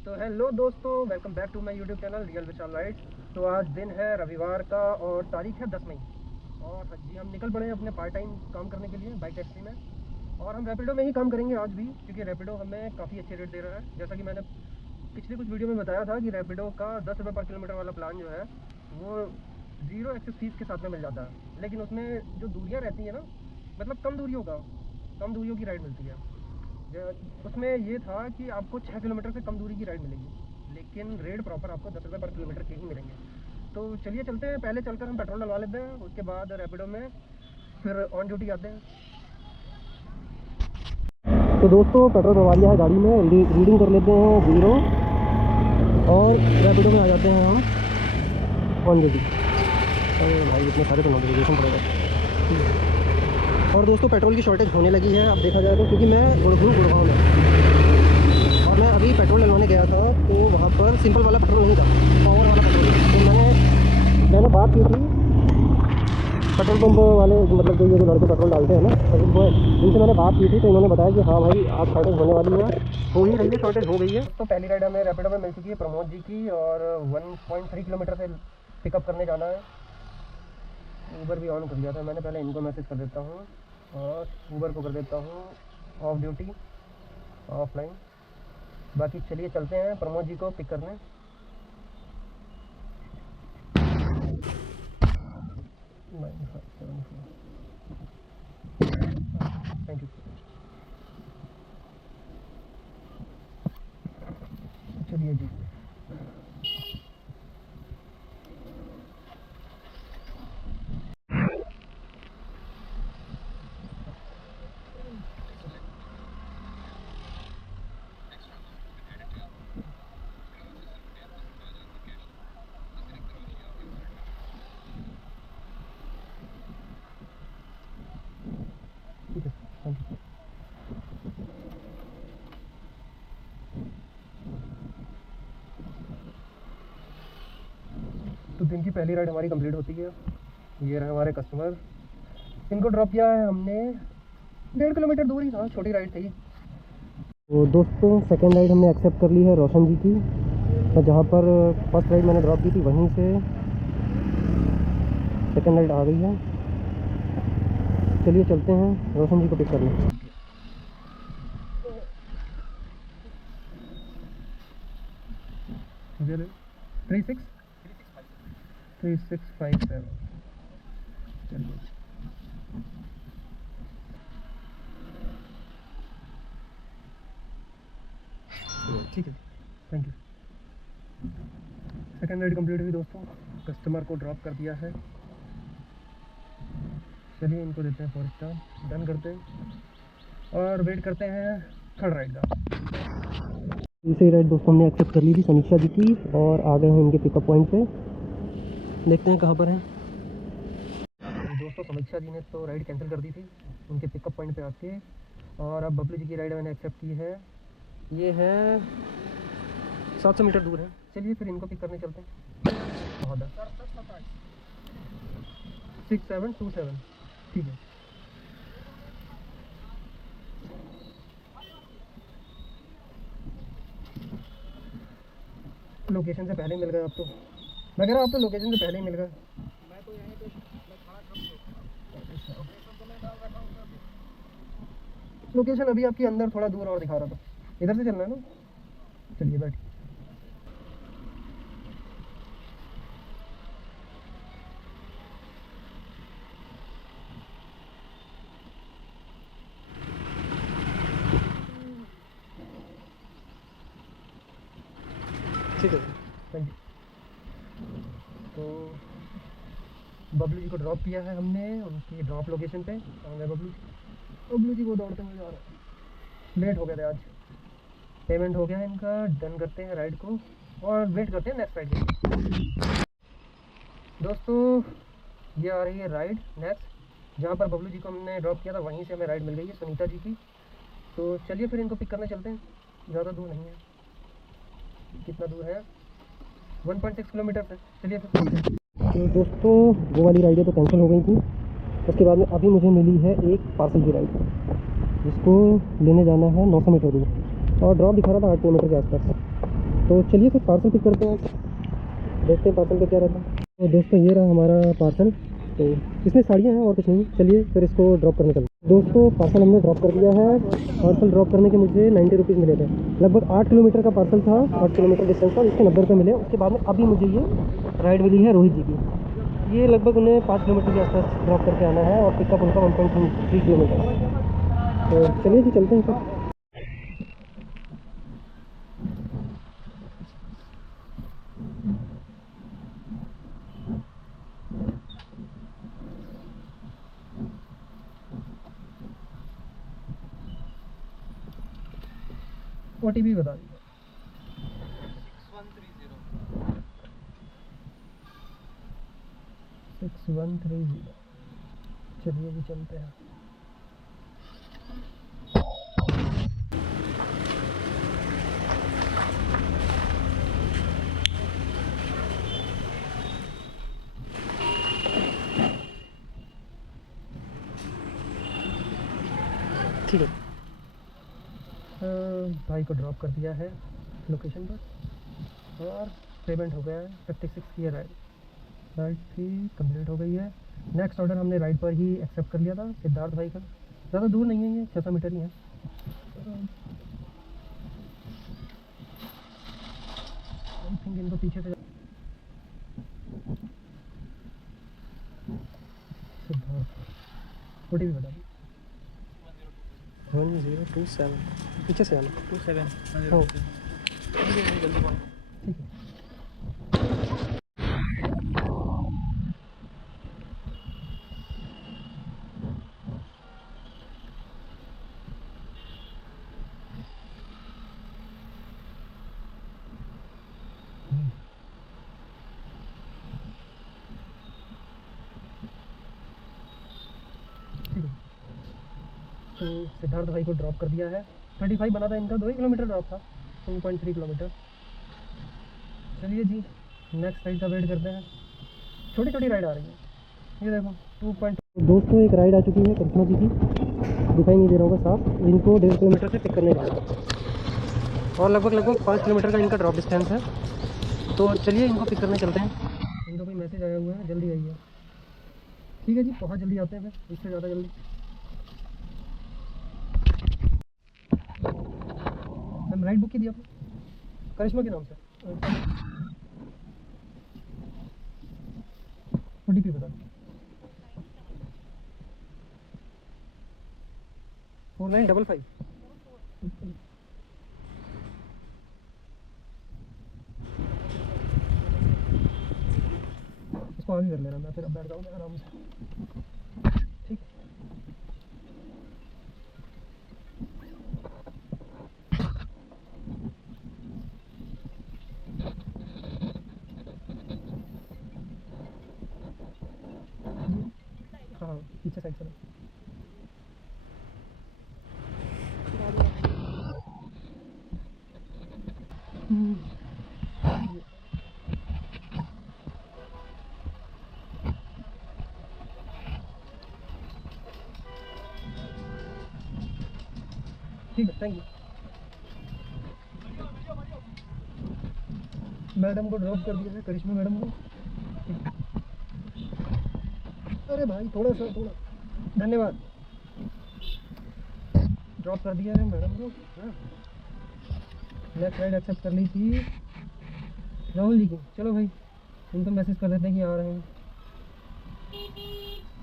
तो हेलो दोस्तों, welcome back to my YouTube channel real Vishal ride. तो आज दिन है रविवार का और तारीख है 10 मई। और जी हम निकल पड़े हैं अपने पार्ट टाइम काम करने के लिए बाइक टैक्सी में। और हम रैपिडो में ही काम करेंगे आज भी, क्योंकि रैपिडो हमें काफ़ी अच्छे रेट दे रहा है। जैसा कि मैंने पिछले कुछ वीडियो में बताया था कि रैपिडो का 10 रुपये पर किलोमीटर वाला प्लान जो है वो ज़ीरो एक्सेस फीस के साथ में मिल जाता है। लेकिन उसमें जो दूरियाँ रहती हैं ना, मतलब कम दूरियों की राइड मिलती है। उसमें ये था कि आपको 6 किलोमीटर से कम दूरी की राइड मिलेगी, लेकिन रेट प्रॉपर आपको 10 रुपये पर किलोमीटर के ही मिलेंगे। तो चलिए चलते हैं, पहले चलकर हम पेट्रोल डलवा लेते हैं, उसके बाद रैपिडो में फिर ऑन ड्यूटी आते हैं। तो दोस्तों पेट्रोल डलवा लिया है गाड़ी में, रीडिंग कर लेते हैं 0 और रैपिडो में आ जाते हैं हम ऑन ड्यूटी। अरे भाई इतने सारे तो नोटिफिकेशन पड़ेगा। और दोस्तों पेट्रोल की शॉर्टेज होने लगी है, अब देखा जाए तो, क्योंकि मैं गुड़गांव में और मैं अभी पेट्रोल डलवाने गया था तो वहाँ पर सिंपल वाला पेट्रोल नहीं था, पावर वाला पेट्रोल। तो मैंने बात की थी पेट्रोल पंप वाले, मतलब जो ये जो लड़के पेट्रोल डालते हैं ना, इनसे मैंने बात की थी। तो इन्होंने बताया कि हाँ भाई आज शॉर्टेज होने वाली है, हो ही रही है, शॉर्टेज हो गई है। तो पहली राइड हमें रैपिडो में मिल चुकी है प्रमोद जी की, और 1.3 किलोमीटर से पिकअप करने जाना है। ऊबर भी ऑन कर लिया था मैंने, पहले इनको मैसेज कर देता हूँ और ऊबर को कर देता हूँ ऑफ ड्यूटी, ऑफलाइन। बाकी चलिए चलते हैं प्रमोद जी को पिक करने। Thank you. चलिए जी। ठीक है, थैंक यू। तो दिन की पहली राइड हमारी कंप्लीट होती है। ये रहे हमारे कस्टमर, इनको ड्रॉप किया है हमने 1.5 किलोमीटर दूर ही था, छोटी राइड थी। तो दोस्तों सेकेंड राइड हमने एक्सेप्ट कर ली है रोशन जी की, तो जहाँ पर फर्स्ट राइड मैंने ड्रॉप की थी वहीं से सेकेंड राइड आ गई है। चलिए चलते हैं रोशन जी को पिक करने। 3657। ठीक है, thank you. Second ride complete हुई दोस्तों, कस्टमर को ड्रॉप कर दिया है। चलिए इनको देते हैं 4 स्टार, डन करते हैं और वेट करते हैं थर्ड राइड का। तीसरी राइड दोस्तों हमने एक्सेप्ट कर ली थी समीक्षा जी की, और आ गए हैं इनके पिकअप पॉइंट पे। देखते हैं कहाँ पर हैं दोस्तों। समीक्षा जी ने तो राइड कैंसिल कर दी थी उनके पिकअप पॉइंट पे आके, और अब बबलू जी की राइड मैंने एक्सेप्ट की है। ये है 700 मीटर दूर है। चलिए फिर इनको पिक करने चलते हैं। बहुत 6727, ठीक है। लोकेशन से पहले मिल गए आप तो, मैं कह रहा हूँ आप तो लोकेशन से पहले ही मिल गए। लोकेशन अभी आपकी अंदर थोड़ा दूर और दिखा रहा था, इधर से चलना है ना। चलिए बैठ। ठीक है, थैंक यू। तो बबलू जी को ड्रॉप किया है हमने उनकी ड्रॉप लोकेशन पे। बबलू जी को दौड़ते हुए जा रहे हैं, लेट हो गए थे आज। पेमेंट हो गया है इनका, डन करते हैं राइड को और वेट करते हैं नेक्स्ट राइड के। दोस्तों ये आ रही है राइड नेक्स्ट, जहाँ पर बबलू जी को हमने ड्रॉप किया था वहीं से हमें राइड मिल गई है सुनीता जी की। तो चलिए फिर इनको पिक करने चलते हैं, ज़्यादा दूर नहीं है। कितना दूर है? 1.6 किलोमीटर है। चलिए फिर। तो दोस्तों वो वाली राइडें तो कैंसिल हो गई थी, उसके बाद में अभी मुझे मिली है एक पार्सल की राइड, जिसको लेने जाना है 900 मीटर दूर, और ड्रॉप दिखा रहा था 8 किलोमीटर के आसपास। तो चलिए फिर पार्सल पिक करते हैं, देखते हैं पार्सल का क्या रहता है। तो दोस्तों ये रहा हमारा पार्सल, तो इसमें साड़ियाँ हैं और कुछ नहीं। चलिए फिर इसको ड्रॉप करने चलते हैं। दोस्तों पार्सल हमने ड्रॉप कर दिया है। पार्सल ड्रॉप करने के मुझे 90 रुपीज़ मिले थे। लगभग 8 किलोमीटर का पार्सल था, 8 किलोमीटर डिस्टेंस था, इसके 90 रुपये मिले। उसके बाद में अभी मुझे ये राइड मिली है रोहित जी की। ये लगभग उन्हें 5 किलोमीटर के आसपास ड्रॉप करके आना है और पिकअप उनका 1.3 किलोमीटर। तो चलिए जी चलते हैं फिर। OTP बता दीजिए। 6130। चलिए अभी चलते हैं। ठीक है, भाई को ड्रॉप कर दिया है लोकेशन पर और पेमेंट हो गया है। 56 की है राइड की कंप्लीट हो गई है। नेक्स्ट ऑर्डर हमने राइड पर ही एक्सेप्ट कर लिया था सिद्धार्थ भाई का। ज़्यादा दूर नहीं है, ये 600 मीटर ही है। आई थिंक इनको पीछे से सिद्धार्थ OTP बता दी। 1027 पीछे से आना 27। हाँ ठीक है। तो सिद्धार्थ भाई को ड्रॉप कर दिया है। 35 बना था इनका, 2 ही किलोमीटर ड्रॉप था, 2.3 किलोमीटर। चलिए जी नेक्स्ट राइड का वेट करते हैं। छोटी छोटी राइड आ रही है, ये देखो 2. दोस्तों एक राइड आ चुकी है करिश्मा जी की, दिखाई नहीं दे रहा होगा साफ। इनको 1.5 किलोमीटर से पिक करने जाना है और लगभग 5 किलोमीटर का इनका ड्रॉप डिस्टेंस है। तो चलिए इनको पिक करने चलते हैं। इनको कोई मैसेज आया हुआ है, जल्दी आइए। ठीक है जी, बहुत जल्दी आते हैं फिर, इससे ज़्यादा जल्दी। मैम राइड बुक की दी आपने करिश्मा के नाम से। OTP बता। 4955। इसको आगे कर लेना, मैं फिर अब बैठ जाऊँगा आराम से। ठीक हाँ पीछे साइड से। ठीक है, थैंक यू। मैडम को ड्रॉप कर दिया है, करिश्मा मैडम को। अरे भाई थोड़ा धन्यवाद। ड्रॉप कर दिया है मैडम को। नेक्स्ट राइड एक्सेप्ट कर ली थी राहुल जी की। चलो भाई उनको मैसेज कर देते हैं कि आ रहे हैं।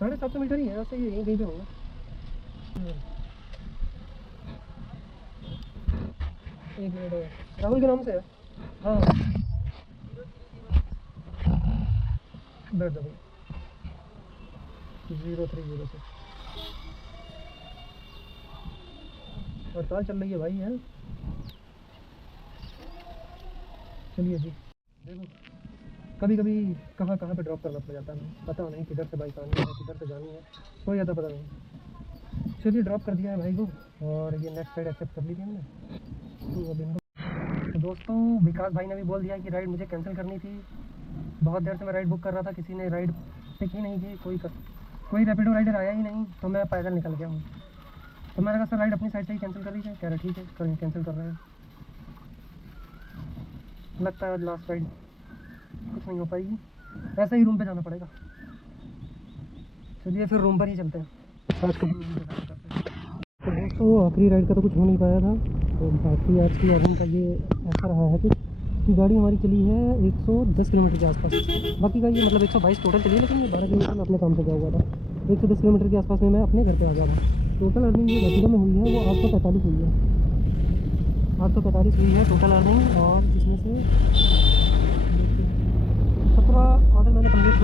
750 मीटर ही है वैसे, ये यहीं कहीं पे होगा। एक मिनट, राहुल के नाम से है। हाँ बैठ जाओ 030 से हड़ताल चल रही है भाई है। चलिए जी देखो कभी कभी कहाँ पे ड्रॉप करना पड़ जाता है, पता नहीं किधर से बाइक आनी है किधर से जानी है, कोई ज़्यादा पता नहीं। चलिए ड्रॉप कर दिया है भाई को और ये नेक्स्ट राइड एक्सेप्ट कर ली थी हमने। तो अब इनको तो दोस्तों विकास भाई ने भी बोल दिया कि राइड मुझे कैंसिल करनी थी। बहुत देर से मैं राइड बुक कर रहा था, किसी ने राइड पिक ही नहीं की, कोई रैपिडो राइडर आया ही नहीं, तो मैं पैदल निकल गया हूँ। तो मैंने कहा सर राइड अपनी साइड से ही कैंसिल कर लीजिए। कह रहे ठीक है कैंसिल कर रहे हैं। लगता है आज लास्ट राइड कुछ नहीं हो पाएगी, ऐसा ही रूम पे जाना पड़ेगा। चलिए फिर रूम पर ही चलते हैं। आज का तो दोस्तों आखिरी राइड का तो कुछ हो नहीं पाया था, तो बाकी आज की अर्निंग का ये ऐसा रहा है कि गाड़ी हमारी चली है 110 किलोमीटर के आसपास। बाकी का ये मतलब 122 टोटल चली है, लेकिन ये 12 किलोमीटर में अपने काम से गया हुआ था। 110 किलोमीटर के आसपास में मैं अपने घर पे आ गया था। टोटल अर्निंग जो रैपिडो में हुई है वो 845 हुई है, 845 हुई है टोटल अर्निंग। और जिसमें से 17 ऑर्डर मैंने कम्प्लीट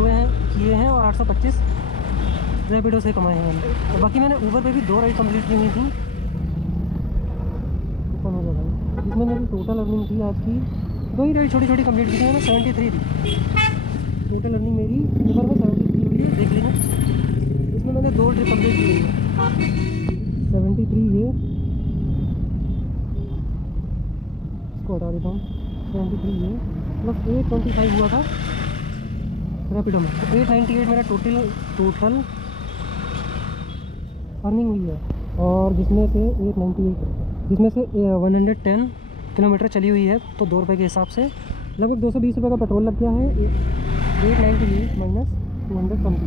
किए हैं और 825 रैपिडो से कमाए हैं मैंने। और बाकी मैंने ऊबर पे भी 2 राइड कंप्लीट की हुई थी, कौन होगा भाई, जिसमें मेरी टोटल अर्निंग थी आज की 2 ही राइड छोटी छोटी कंप्लीट की थी मैंने, 73 थी टोटल अर्निंग मेरी ऊबर में। 73 हुई है, देख लेना। इसमें मैंने 2 ट्रिप कंप्लीट की हुई है। 73 ये इसको हटा देता हूँ, 73 ये प्लस 825 हुआ था रैपिडो में, तो 898 मेरा टोटल अर्निंग हुई है। और जिसमें से 898 जिसमें से 110 किलोमीटर चली हुई है, तो 2 रुपये के हिसाब से लगभग 220 रुपये का पेट्रोल लग गया है। 898 माइनस 220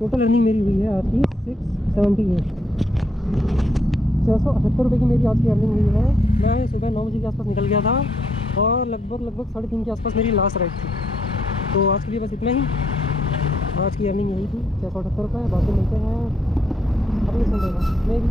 टोटल अर्निंग मेरी हुई है आज की 678 678 रुपये की मेरी आज की अर्निंग हुई है। मैं सुबह 9 बजे के आसपास निकल गया था और लगभग 3:30 के आसपास मेरी लास्ट राइड थी। तो आज के लिए बस इतना ही। आज की अर्निंग यही थी 678 रुपये। बाकी मिलते हैं अगले संडे में मे भी।